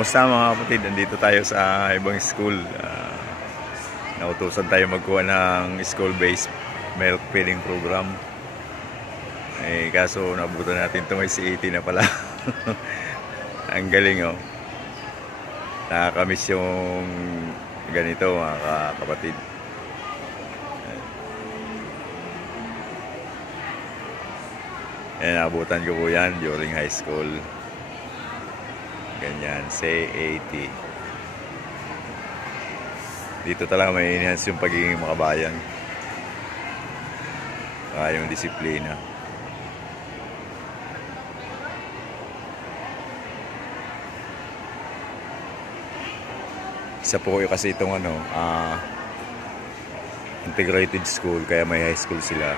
Kumusta mga kapatid? Nandito tayo sa ibang school. Nautusan tayo magkuha ng school-based milk feeding program. Kaso nabutan natin ito, may CET na pala. Ang galing oh. Nakakamiss yung ganito mga kapatid. Nabutan ko po yan during high school. Ganyan, say 80. Dito talaga may enhance yung pagiging makabayan. Yung disiplina. Isa po kasi itong integrated school, kaya may high school sila.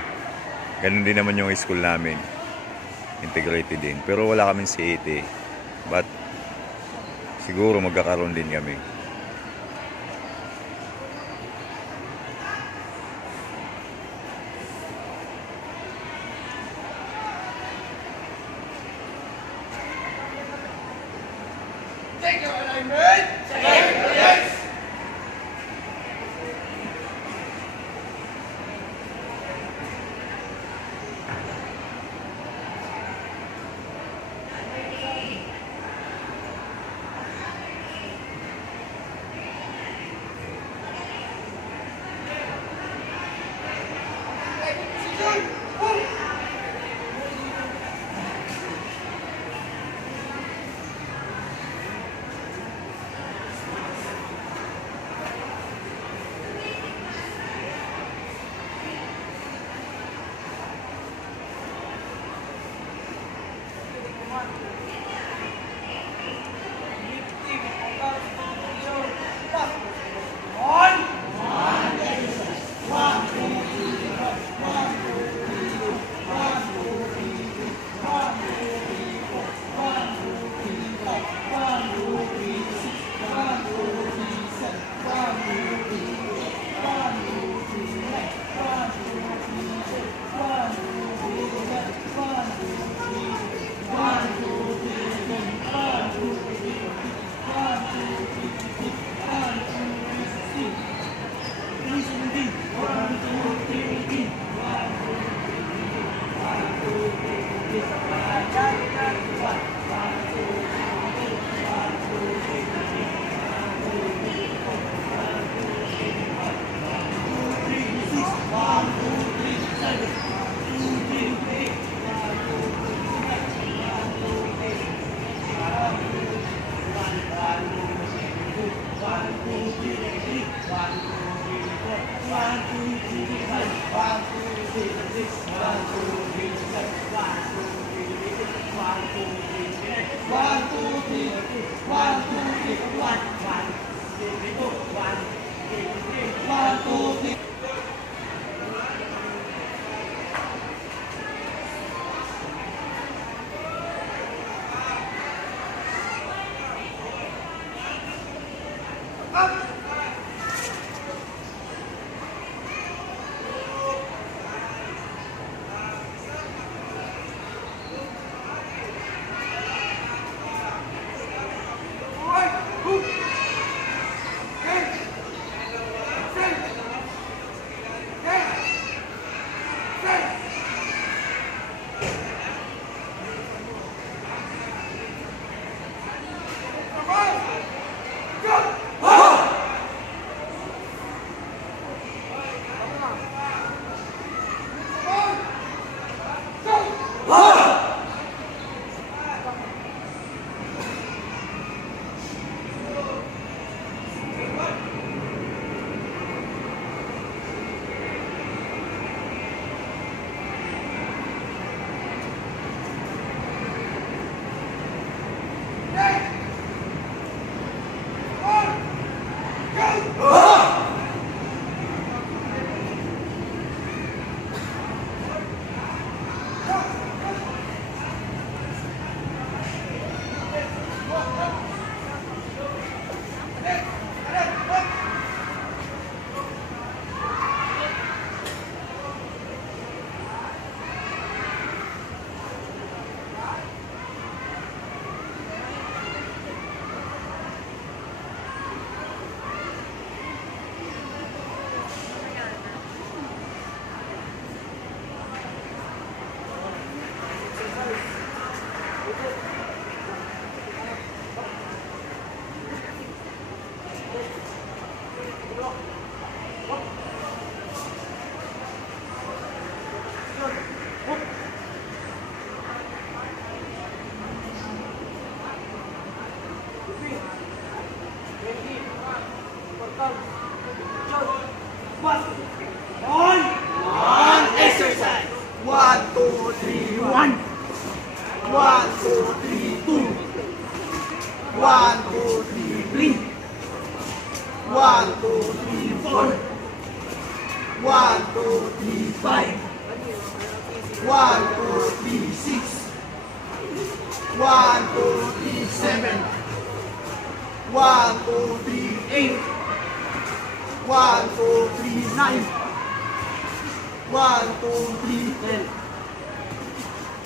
Ganun din naman yung high school namin. Integrated din. Pero wala kaming CET. But siguro magkakaroon din kami. Take your alignment! Yes! Hey! On exercise. 1, 2, 3, 1. 1, 2, 3, 2. 1, 2, 3, 3. 1, 2, 3, 4. 1, 2, 3, 5. 1, 2, 3, 6. 1, 2, 3, 7. 1, 2, 3, 8. 1, 2, 3, 9. 1, 2, 3, 10.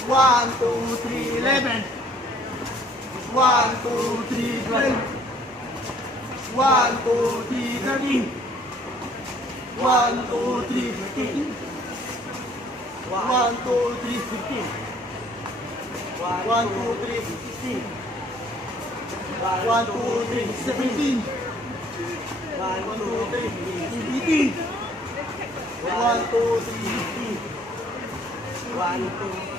1, 2, 3, 11. 1, 2, 3, 12. 1, 2, 3, 13. 1, 2, 3, 14. 1, 2, 3, 15. 1, 2, 3, 16. 1, 2, 3, 17. 1, 2, 3, 18. 1, 2, 3, 18. 1, 2,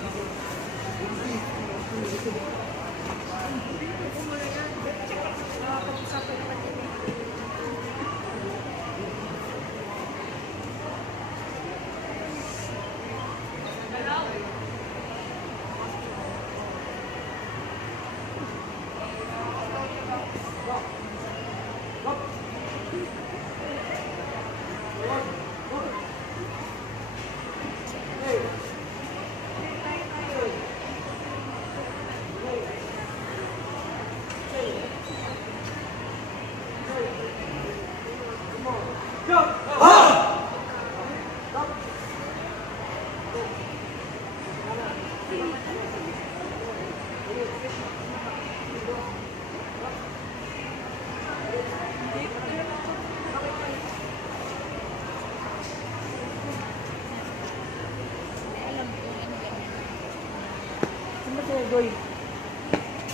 Sino si Egoy?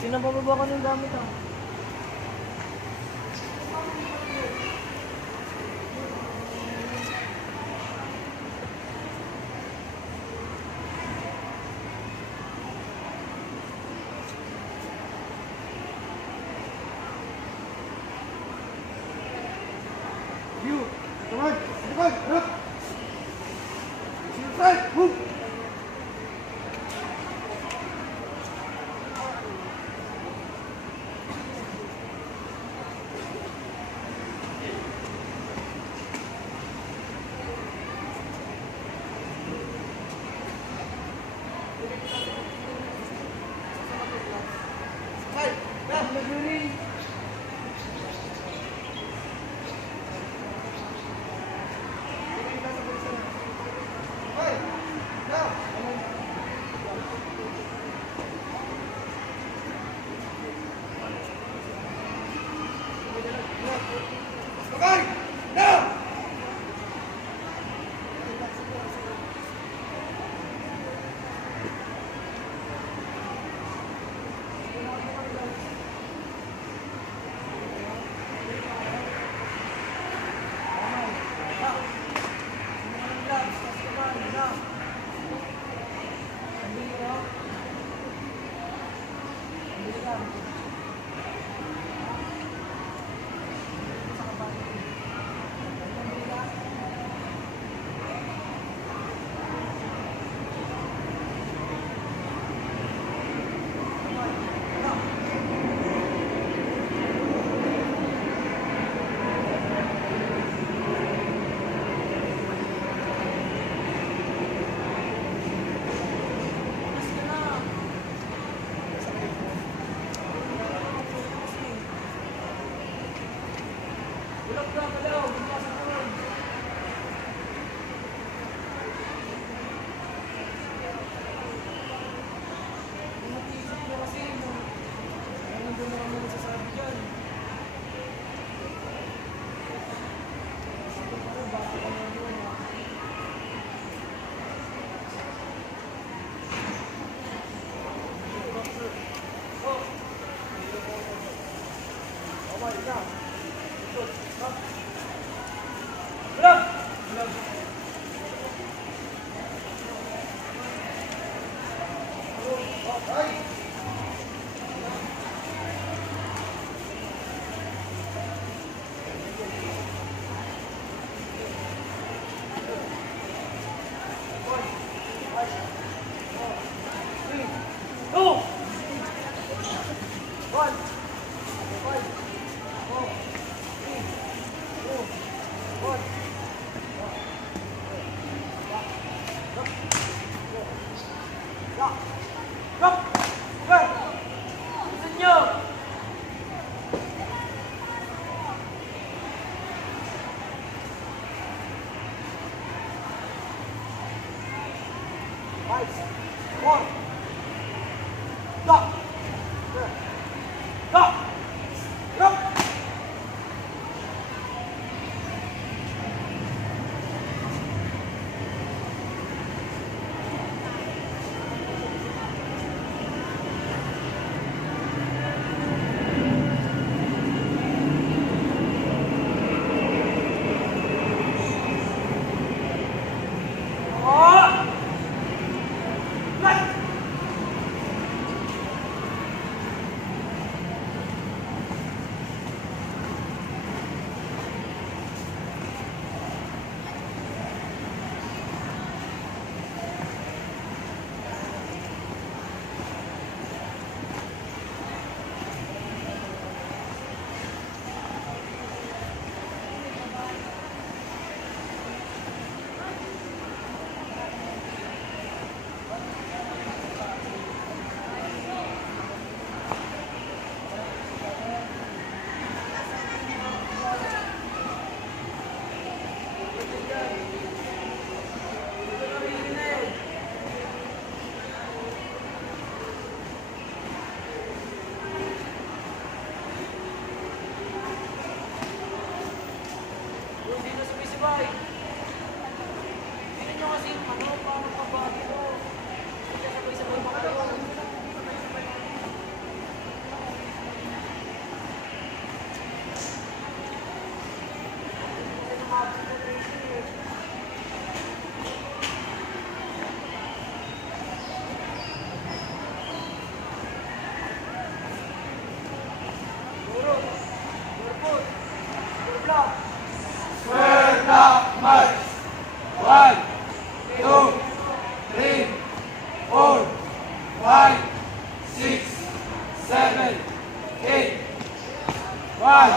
Pinapababa ko ng gamit ah. You, forward, forward, look. Right, move. Right, now. Right, now. Okay, now. 4. Stop. Stop. Stop. Hindi na sumisibay. Hindi nyo kasi parang kabagi ko. Hindi sabay-sabay pa kayo. Stop, march. 1, 2, 3, 4, 5, 6, 7, 8. 1,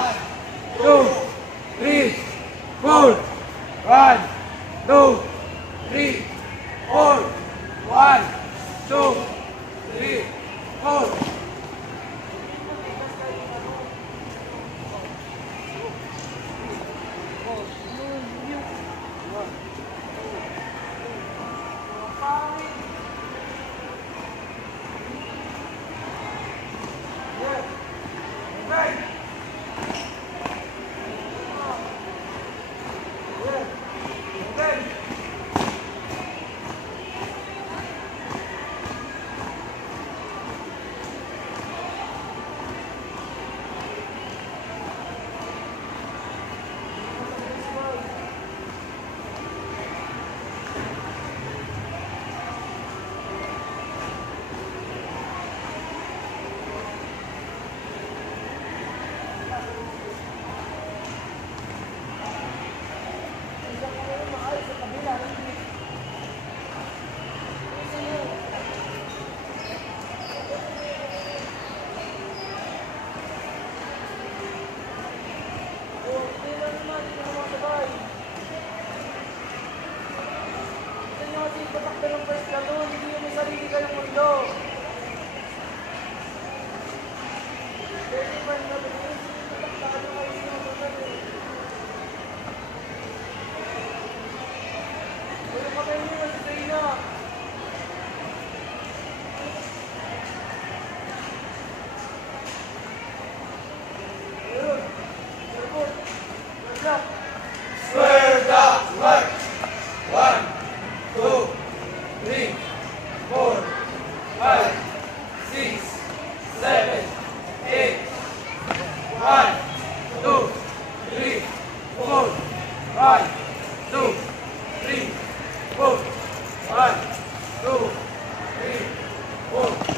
2, 3, 4. 1, 2, 3, 4. 1, 2, 3, 4. Patakbo ng first platoon, hindi yung may sarili kayong mundo. Pwede ba na ba yun? Patakbo kayo sinusunod eh. Wala pa kayo nyo, masisay na. Ayun, airport, wala. Square dot march. 1, 2, 3, 4, 5, 6, 7, 8. 1, 2, 3, 4, 5, 2, 3, 4, 1, 2, 3, 4.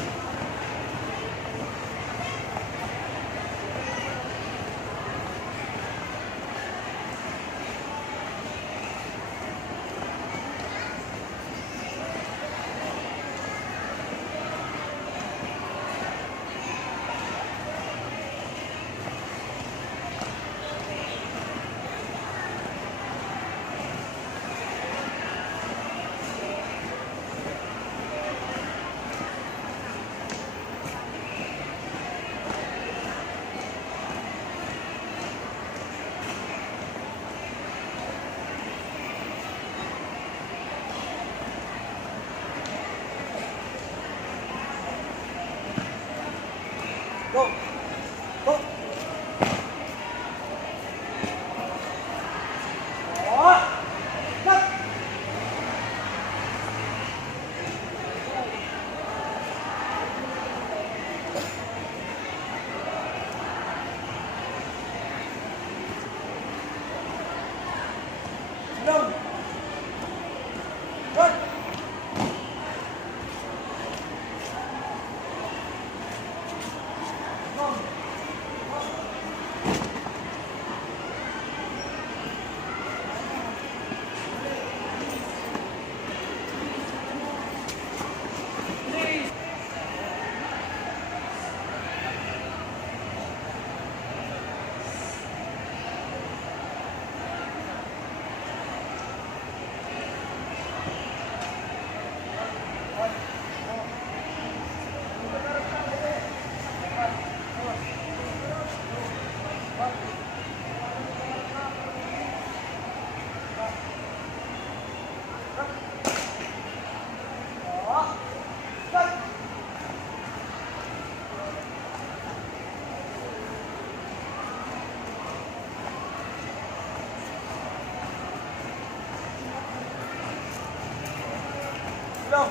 Slow.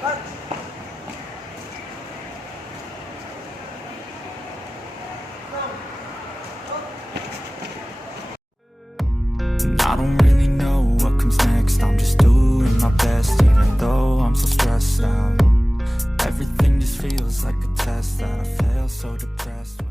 Cut. And I don't really know what comes next. I'm just doing my best, even though I'm so stressed out. Everything just feels like a test that I fail, so depressed.